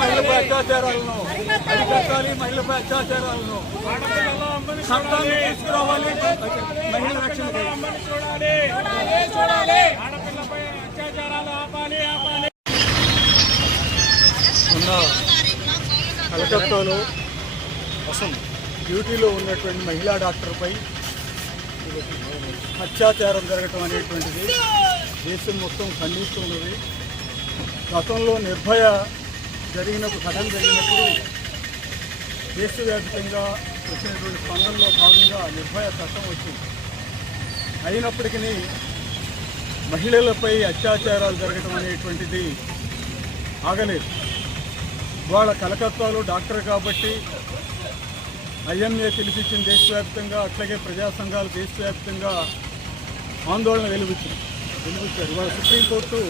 మహిళలపై అత్యాచారాలను చట్టాన్ని తీసుకురావాలి. మహిళల రక్షణ మొన్న కలకత్తాలో డ్యూటీలో ఉన్నటువంటి మహిళా డాక్టర్పై అత్యాచారం జరగటం అనేటువంటిది దేశం మొత్తం ఖండిస్తున్నది. గతంలో నిర్భయ ఘటన జరిగినప్పుడు దేశవ్యాప్తంగా వచ్చినటువంటి స్పందనలో భాగంగా నిర్భయ చట్టం వచ్చింది. అయినప్పటికీ మహిళలపై అత్యాచారాలు జరగటం అనేటువంటిది ఆగలేదు. ఇవాళ కలకత్తాలో డాక్టర్ కాబట్టి ఐఎంఏ పిలిపించిన దేశవ్యాప్తంగా, అట్లాగే ప్రజా సంఘాలు దేశవ్యాప్తంగా ఆందోళన వెలువచ్చారు. ఇవాళ సుప్రీంకోర్టు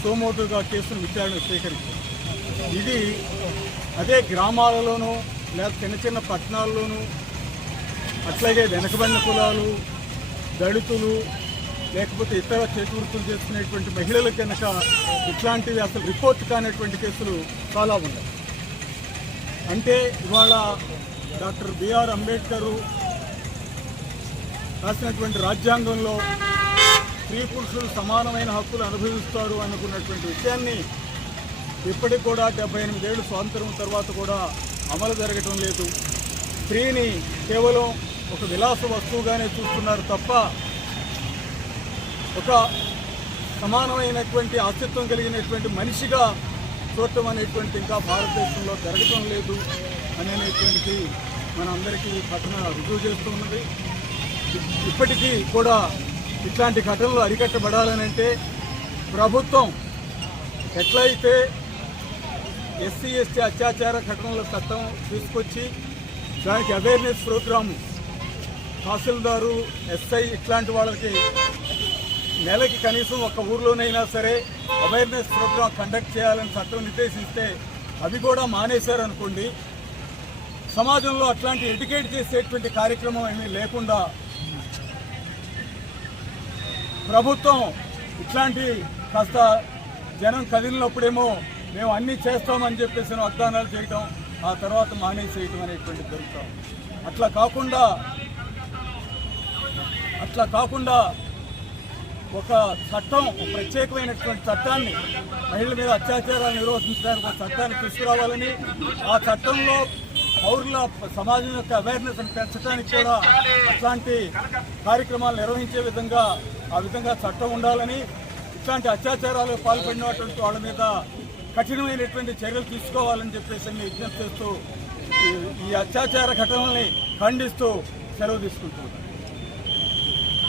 సోమోటుగా కేసును విచారణ స్వీకరించారు. ఇది అదే గ్రామాలలోనూ లేదా చిన్న చిన్న పట్టణాల్లోనూ, అట్లాగే వెనకబడిన కులాలు, దళితులు, లేకపోతే ఇతర చేతి వృత్తులు చేసుకునేటువంటి మహిళల కనుక ఇట్లాంటివి అసలు రిపోర్ట్ కానటువంటి కేసులు చాలా ఉన్నాయి. అంటే ఇవాళ డాక్టర్ బిఆర్ అంబేద్కర్ రాసినటువంటి రాజ్యాంగంలో స్త్రీ పురుషులు సమానమైన హక్కులు అనుభవిస్తారు అనుకున్నటువంటి విషయాన్ని ఇప్పటికి కూడా 78 ఏళ్ళు స్వాతంత్రం తర్వాత కూడా అమలు జరగటం లేదు. స్త్రీని కేవలం ఒక విలాస వస్తువుగానే చూస్తున్నారు తప్ప ఒక సమానమైనటువంటి అస్తిత్వం కలిగినటువంటి మనిషిగా చూడటం అనేటువంటి ఇంకా భారతదేశంలో జరగటం లేదు అనేటువంటిది మనందరికీ ఘటన రుజువు చేస్తున్నది. ఇప్పటికీ కూడా ఇట్లాంటి ఘటనలు అరికట్టబడాలని అంటే ప్రభుత్వం ఎట్లయితే ఎస్సీ ఎస్టీ అత్యాచార ఘటనల చట్టం తీసుకొచ్చి దానికి అవేర్నెస్ ప్రోగ్రాము తహసీల్దారు, ఎస్ఐ ఇట్లాంటి వాళ్ళకి నెలకి కనీసం ఒక్క ఊర్లోనైనా సరే అవేర్నెస్ ప్రోగ్రాం కండక్ట్ చేయాలని చట్టం నిర్దేశిస్తే అవి కూడా మానేశారనుకోండి, సమాజంలో అట్లాంటి ఎడ్యుకేట్ చేసేటువంటి కార్యక్రమం ఏమీ లేకుండా ప్రభుత్వం ఇట్లాంటి కాస్త జనం కదిలినప్పుడేమో మేము అన్నీ చేస్తామని చెప్పేసి వాగ్దానాలు చేయటం, ఆ తర్వాత మానేసేయటం అనేటువంటి జరుగుతాం. అట్లా కాకుండా ఒక చట్టం, ప్రత్యేకమైనటువంటి చట్టాన్ని మహిళల మీద అత్యాచారాలు నిరోధించడానికి ఒక చట్టాన్ని తీసుకురావాలని, ఆ చట్టంలో పౌరుల సమాజం యొక్క అవేర్నెస్ పెంచడానికి కూడా అట్లాంటి కార్యక్రమాలు నిర్వహించే విధంగా ఆ విధంగా చట్టం ఉండాలని, ఇట్లాంటి అత్యాచారాలకు పాల్పడినటువంటి వాళ్ళ మీద కఠినమైనటువంటి చర్యలు తీసుకోవాలని చెప్పేసి విజ్ఞప్తి చేస్తూ ఈ అత్యాచార ఘటనల్ని ఖండిస్తూ సెలవు తీసుకుంటున్నాను.